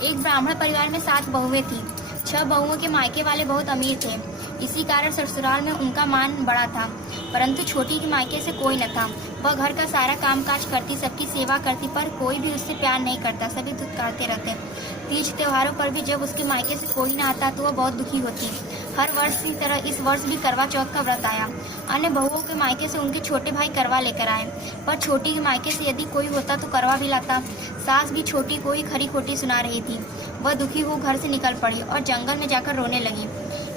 एक ब्राह्मण परिवार में 7 बहुएं थीं। 6 बहुओं के मायके वाले बहुत अमीर थे। इसी कारण ससुराल में उनका मान बड़ा था, परंतु छोटी के मायके से कोई न था। वह घर का सारा कामकाज करती, सबकी सेवा करती, पर कोई भी उससे प्यार नहीं करता, सभी धुतकारते रहते। तीज त्योहारों पर भी जब उसके मायके से कोई न आता तो वह बहुत दुखी होती। हर वर्ष की तरह इस वर्ष भी करवा चौथ का व्रत आया। अन्य बहुओं के मायके से उनके छोटे भाई करवा लेकर आए, पर छोटी के मायके से यदि कोई होता तो करवा भी लाता। सास भी छोटी को ही खरी खोटी सुना रही थी। वह दुखी हो घर से निकल पड़ी और जंगल में जाकर रोने लगी।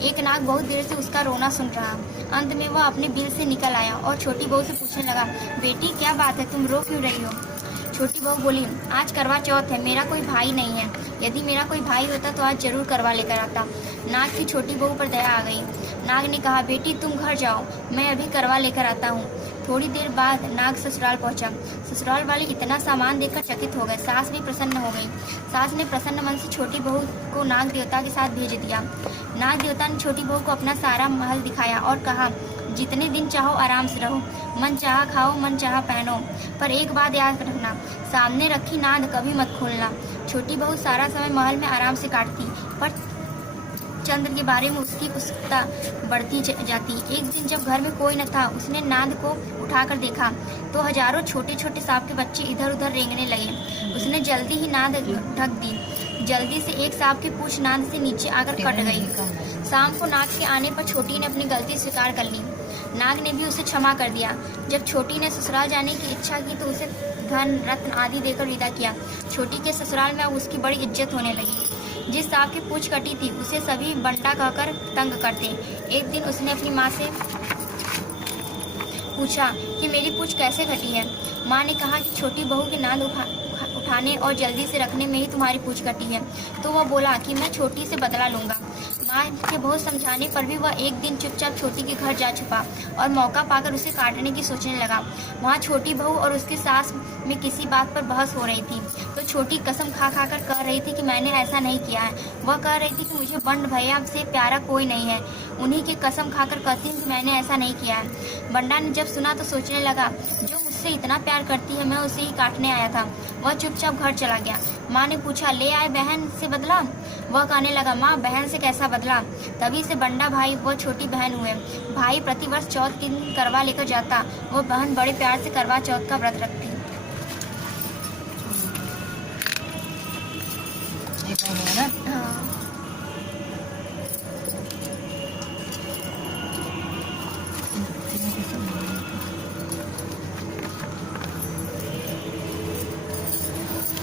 एक नाग बहुत देर से उसका रोना सुन रहा। अंत में वह अपने बिल से निकल आया और छोटी बहू से पूछने लगा, बेटी क्या बात है, तुम रो क्यों रही हो? छोटी बहू बोली, आज करवा चौथ है, मेरा कोई भाई नहीं है। यदि मेरा कोई भाई होता तो आज जरूर करवा लेकर आता। नाग की छोटी बहू पर दया आ गई। नाग ने कहा, बेटी तुम घर जाओ, मैं अभी करवा लेकर आता हूँ। थोड़ी देर बाद नाग ससुराल पहुंचा। ससुराल वाले इतना सामान देखकर चकित हो गए। सास भी प्रसन्न हो गई। सास ने प्रसन्न मन से छोटी बहू को नाग देवता के साथ भेज दिया। नाग देवता ने छोटी बहू को अपना सारा महल दिखाया और कहा, जितने दिन चाहो आराम से रहो, मन चाहा खाओ, मन चाहा पहनो, पर एक बात याद रखना, सामने रखी नाद कभी मत खोलना। छोटी बहू सारा समय महल में आराम से काटती, पर चंद्र के बारे में उसकी उत्सुकता बढ़ती जाती। एक दिन जब घर में कोई न था, उसने नाद को उठाकर देखा तो हजारों छोटे छोटे सांप के बच्चे इधर उधर रेंगने लगे। उसने जल्दी ही नाद ढक दी। जल्दी से एक सांप की पूंछ नाद से नीचे आकर कट गई। शाम को नाग के आने पर छोटी ने अपनी गलती स्वीकार कर ली। नाग ने भी उसे क्षमा कर दिया। जब छोटी ने ससुराल जाने की इच्छा की तो उसे धन रत्न आदि देकर विदा किया। छोटी के ससुराल में अब उसकी बड़ी इज्जत होने लगी। जिस सांप की पूंछ कटी थी उसे सभी बंटा कहकर तंग करते। एक दिन उसने अपनी माँ से पूछा कि मेरी पूंछ कैसे कटी है। माँ ने कहा कि छोटी बहू के नाद उठाने और जल्दी से रखने में ही तुम्हारी पूंछ कटी है। तो वह बोला कि मैं छोटी से बदला लूंगा। माँ के बहुत समझाने पर भी वह एक दिन चुपचाप छोटी के घर जा छुपा और मौका पाकर उसे काटने की सोचने लगा। वहाँ छोटी बहू और उसकी सास में किसी बात पर बहस हो रही थी, तो छोटी कसम खा कर कह रही थी कि मैंने ऐसा नहीं किया है। वह कह रही थी कि मुझे बंड भैया से प्यारा कोई नहीं है, उन्हीं की कसम खाकर कहती हूँ कि मैंने ऐसा नहीं किया है। बंडा ने जब सुना तो सोचने लगा, जो मुझसे इतना प्यार करती है मैं उसे ही काटने आया था। वह चुपचाप घर चला गया। माँ ने पूछा, ले आए बहन से बदला? वह कहने लगा, माँ बहन से कैसा बदला? तभी से बंडा भाई व छोटी बहन हुए। भाई प्रतिवर्ष चौथ के दिन करवा लेकर जाता, वो बहन बड़े प्यार से करवा चौथ का व्रत रखती। हाँ।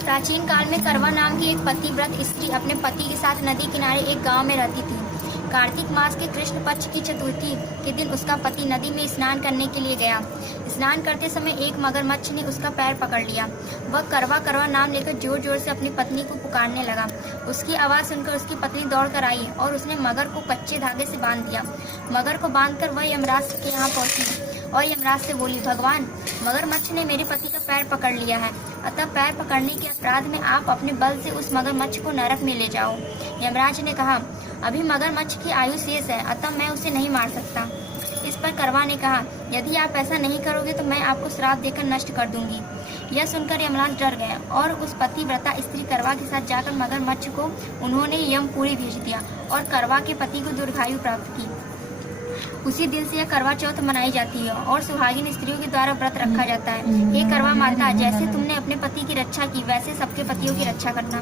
प्राचीन काल में करवा नाम की एक पतिव्रत स्त्री अपने पति के साथ नदी किनारे एक गांव में रहती थी। कार्तिक मास के कृष्ण पक्ष की चतुर्थी के दिन उसका पति नदी में स्नान करने के लिए गया। स्नान करते समय एक मगरमच्छ ने उसका पैर पकड़ लिया। वह करवा करवा नाम लेकर जोर जोर से अपनी पत्नी को पुकारने लगा। उसकी आवाज़ सुनकर उसकी पत्नी दौड़ कर आई और उसने मगर को कच्चे धागे से बांध दिया। मगर को बांधकर वह यमराज के यहाँ पहुंची और यमराज से बोली, भगवान, मगरमच्छ ने मेरे पति का पैर पकड़ लिया है, अतः पैर पकड़ने के अपराध में आप अपने बल से उस मगरमच्छ को नरक में ले जाओ। यमराज ने कहा, अभी मगरमच्छ की आयु शेष है, अतः मैं उसे नहीं मार सकता। इस पर करवा ने कहा, यदि आप ऐसा नहीं करोगे तो मैं आपको श्राप देकर नष्ट कर दूंगी। यह सुनकर यमराज डर गया और उस पतिव्रता स्त्री करवा के साथ जाकर मगरमच्छ को उन्होंने यमपुरी भेज दिया और करवा के पति को दीर्घायु प्राप्त की। उसी दिन से यह करवा चौथ मनाई जाती है और सुहागिन स्त्रियों के द्वारा व्रत रखा जाता है। हे करवा माता, जैसे तुमने अपने पति की रक्षा की वैसे सबके पतियों की रक्षा करना।